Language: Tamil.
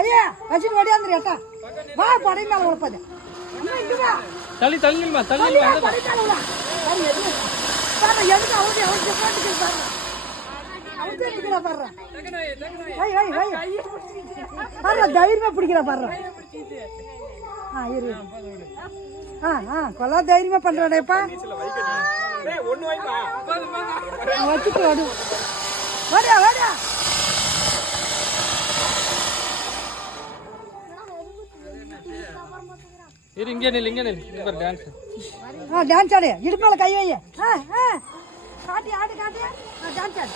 ஐயா வச்சுட்டு ஓடியாந்துரு வா படை மேல உழப்பாது தள்ளி தள்ளிமா தள்ளி படை மேல உள்ள பாரு எதுக்கு அவங்க அவங்க போட்டுக்கு பாரு அவங்க பிடிக்கிறா பாரு ஐய் ஐய் ஐய் பாரு தைரியமா பிடிக்கிறா பாரு இரு கொல்லா தைரியமா பண்றானேப்பா வச்சுட்டு ஓடு வாடியா வாடியா இரு இங்கே நில் பாரு டான்ஸ் டான்ஸ் ஆடு இடுப்புல கை வை காட்டி ஆடு காட்டி டான்ஸ் ஆடு